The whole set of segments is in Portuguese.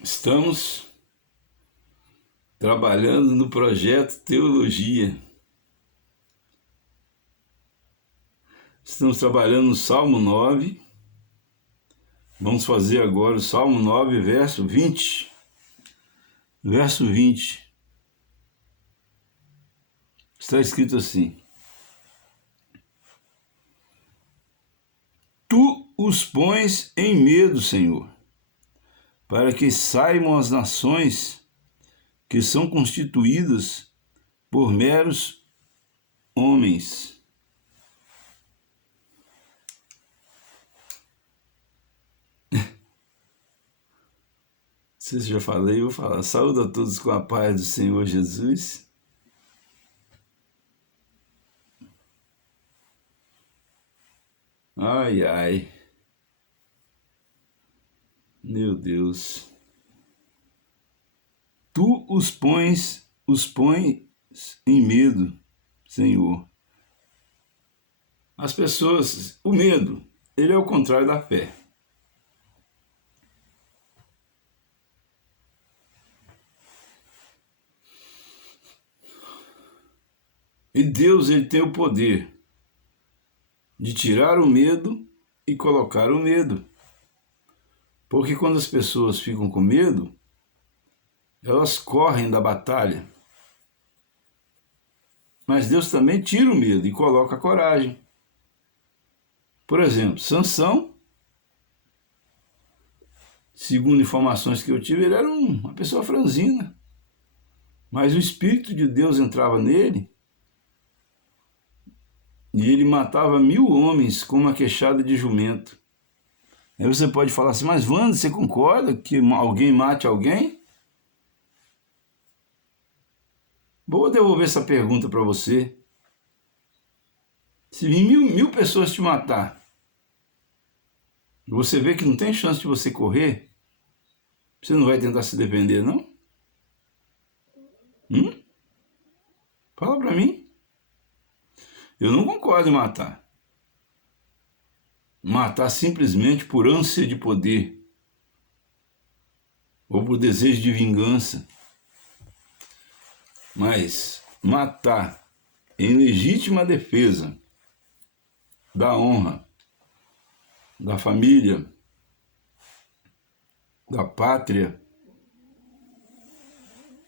Estamos trabalhando no projeto Teologia. Estamos trabalhando no Salmo 9. Vamos fazer agora o Salmo 9, verso 20. Verso 20. Está escrito assim: Tu os pões em medo, Senhor, para que saibam as nações que são constituídas por meros homens. Não sei se já falei, vou falar. Saúde a todos com a paz do Senhor Jesus. Ai, ai. Meu Deus. Tu os pões em medo, Senhor. As pessoas, o medo, ele é o contrário da fé. E Deus, ele tem o poder de tirar o medo e colocar o medo. Porque quando as pessoas ficam com medo, elas correm da batalha. Mas Deus também tira o medo e coloca a coragem. Por exemplo, Sansão, segundo informações que eu tive, ele era uma pessoa franzina. Mas o Espírito de Deus entrava nele e ele matava 1000 homens com uma queixada de jumento. Aí você pode falar assim, mas Wanda, você concorda que alguém mate alguém? Vou devolver essa pergunta para você. Se vir mil pessoas te matar, e você vê que não tem chance de você correr, você não vai tentar se defender, não? Fala para mim. Eu não concordo em matar. Matar simplesmente por ânsia de poder ou por desejo de vingança. Mas matar em legítima defesa da honra, da família, da pátria,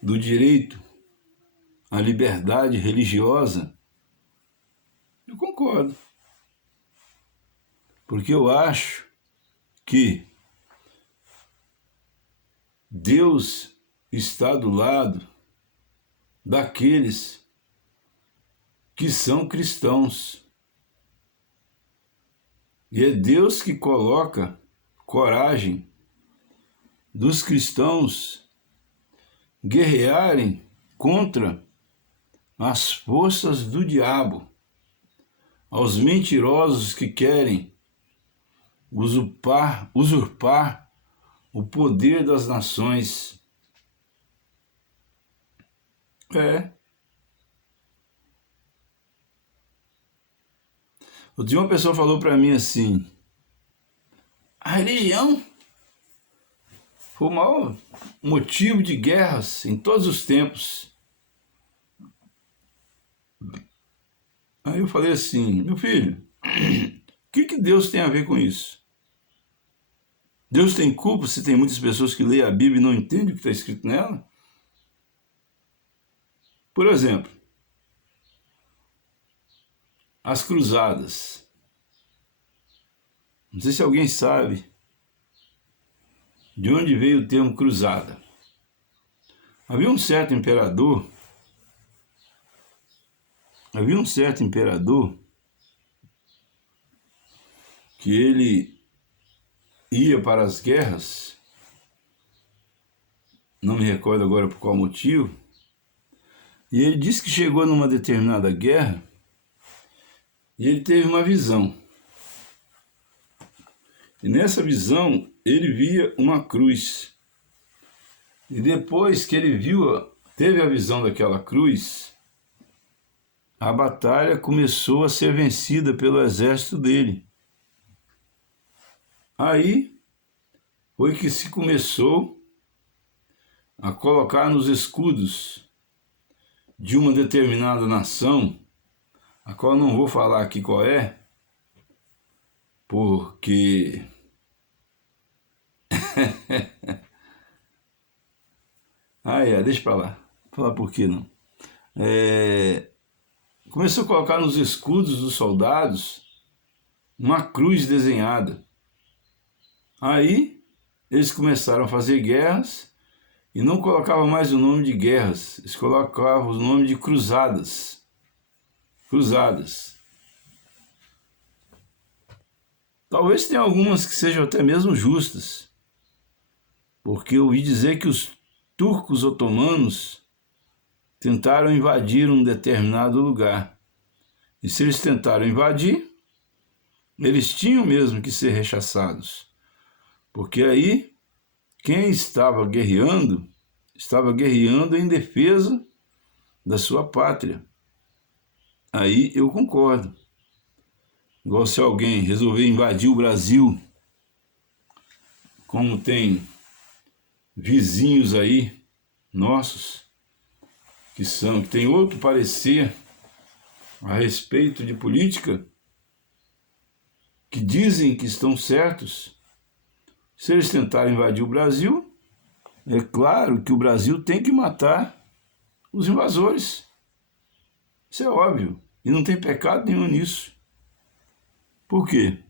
do direito à liberdade religiosa, eu concordo. Porque eu acho que Deus está do lado daqueles que são cristãos. E é Deus que coloca coragem dos cristãos guerrearem contra as forças do diabo, aos mentirosos que querem usurpar o poder das nações. Outro dia uma pessoa falou para mim assim, a religião foi o maior motivo de guerras em todos os tempos. Aí eu falei assim, meu filho, o que Deus tem a ver com isso? Deus tem culpa se tem muitas pessoas que leem a Bíblia e não entendem o que está escrito nela? Por exemplo, as cruzadas. Não sei se alguém sabe de onde veio o termo cruzada. Havia um certo imperador que ele ia para as guerras, não me recordo agora por qual motivo, e ele disse que chegou numa determinada guerra e ele teve uma visão. E nessa visão ele via uma cruz. E depois que ele teve a visão daquela cruz, a batalha começou a ser vencida pelo exército dele. Aí foi que se começou a colocar nos escudos de uma determinada nação, a qual não vou falar aqui qual é, porque deixa pra lá, vou falar por que não. Começou a colocar nos escudos dos soldados uma cruz desenhada. Aí eles começaram a fazer guerras e não colocavam mais o nome de guerras, eles colocavam o nome de cruzadas. Cruzadas. Talvez tenha algumas que sejam até mesmo justas, porque eu ouvi dizer que os turcos otomanos tentaram invadir um determinado lugar. E se eles tentaram invadir, eles tinham mesmo que ser rechaçados. Porque aí, quem estava guerreando em defesa da sua pátria. Aí eu concordo. Igual se alguém resolver invadir o Brasil, como tem vizinhos aí, nossos, que têm outro parecer a respeito de política, que dizem que estão certos. Se eles tentarem invadir o Brasil, é claro que o Brasil tem que matar os invasores. Isso é óbvio. E não tem pecado nenhum nisso. Por quê?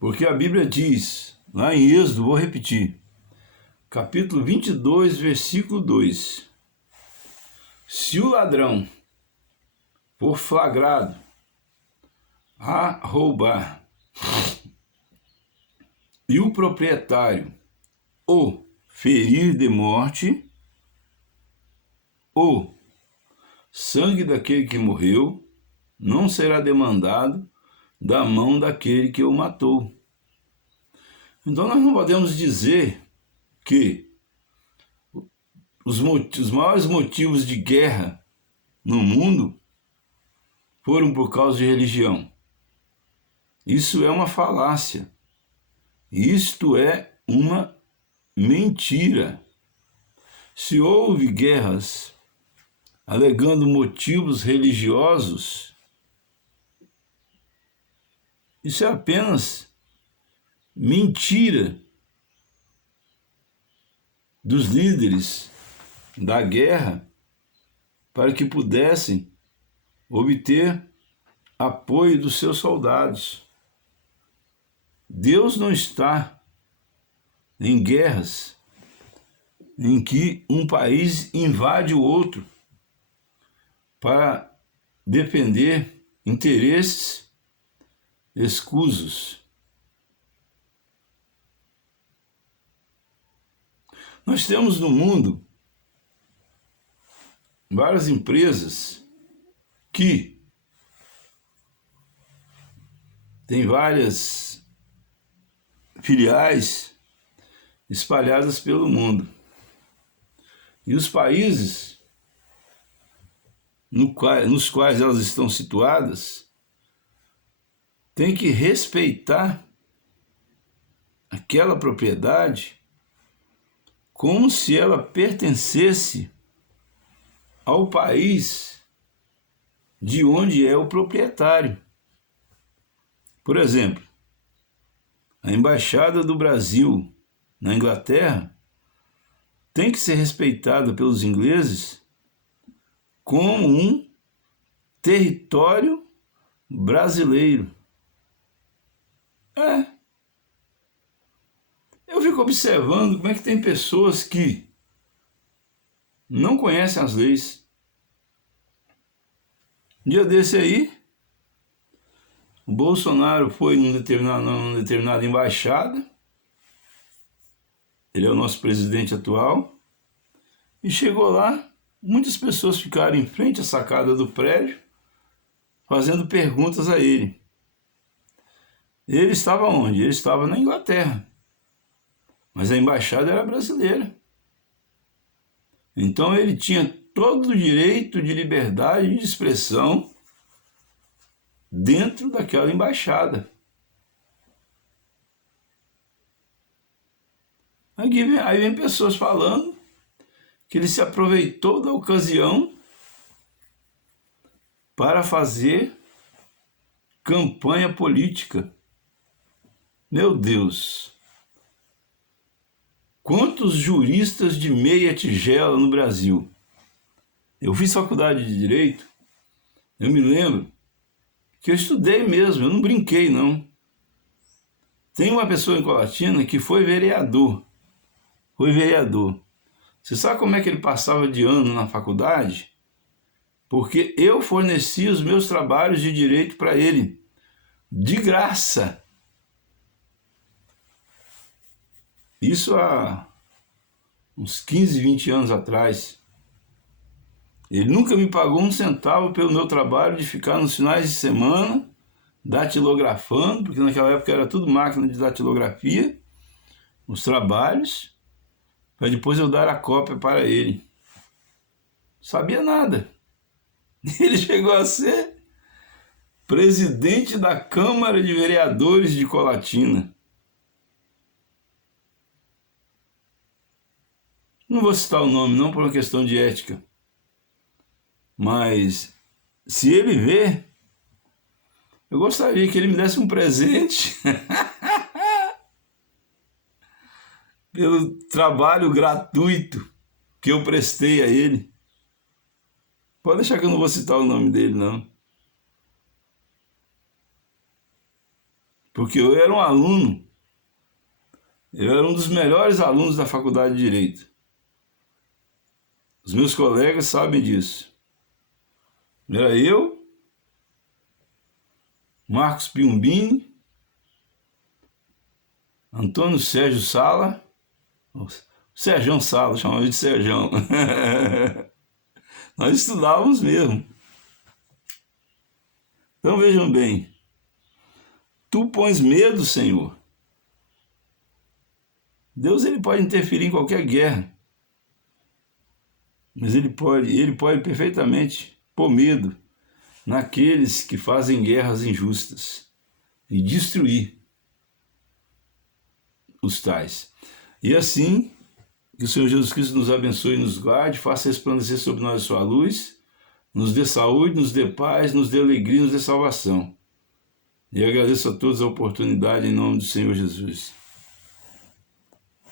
Porque a Bíblia diz, lá em Êxodo, vou repetir, capítulo 22, versículo 2. Se o ladrão for flagrado a roubar e o proprietário o ferir de morte, o sangue daquele que morreu não será demandado da mão daquele que o matou. Então nós não podemos dizer que os maiores motivos de guerra no mundo foram por causa de religião. Isso é uma falácia. Isto é uma mentira. Se houve guerras alegando motivos religiosos, isso é apenas mentira dos líderes da guerra para que pudessem obter apoio dos seus soldados. Deus não está em guerras em que um país invade o outro para defender interesses escusos. Nós temos no mundo várias empresas que têm várias filiais espalhadas pelo mundo. E os países nos quais elas estão situadas têm que respeitar aquela propriedade como se ela pertencesse ao país de onde é o proprietário. Por exemplo, a Embaixada do Brasil na Inglaterra tem que ser respeitada pelos ingleses como um território brasileiro. Eu fico observando como é que tem pessoas que não conhecem as leis. Um dia desse aí, o Bolsonaro foi numa determinada embaixada, ele é o nosso presidente atual, e chegou lá, muitas pessoas ficaram em frente à sacada do prédio, fazendo perguntas a ele. Ele estava onde? Ele estava na Inglaterra, mas a embaixada era brasileira. Então ele tinha todo o direito de liberdade de expressão dentro daquela embaixada. Aí vem pessoas falando que ele se aproveitou da ocasião para fazer campanha política. Meu Deus! Quantos juristas de meia tigela no Brasil? Eu fiz faculdade de Direito, eu me lembro que eu estudei mesmo, eu não brinquei não. Tem uma pessoa em Colatina que foi vereador. Você sabe como é que ele passava de ano na faculdade? Porque eu forneci os meus trabalhos de direito para ele, de graça. Isso há uns 15, 20 anos atrás. Ele nunca me pagou um centavo pelo meu trabalho de ficar nos finais de semana datilografando, porque naquela época era tudo máquina de datilografia, os trabalhos, para depois eu dar a cópia para ele. Sabia nada. Ele chegou a ser presidente da Câmara de Vereadores de Colatina. Não vou citar o nome não por uma questão de ética, mas se ele ver, eu gostaria que ele me desse um presente pelo trabalho gratuito que eu prestei a ele. Pode deixar que eu não vou citar o nome dele, não. Porque eu era um aluno, eu era um dos melhores alunos da Faculdade de Direito. Os meus colegas sabem disso. Era eu, Marcos Piumbini, Antônio Sérgio Sala, Serjão Sala, chamava de Serjão. Nós estudávamos mesmo. Então vejam bem, tu pões medo, Senhor. Deus ele pode interferir em qualquer guerra, mas ele pode perfeitamente pôr medo naqueles que fazem guerras injustas e destruir os tais. E assim, que o Senhor Jesus Cristo nos abençoe e nos guarde, faça resplandecer sobre nós a sua luz, nos dê saúde, nos dê paz, nos dê alegria, nos dê salvação. E agradeço a todos a oportunidade em nome do Senhor Jesus.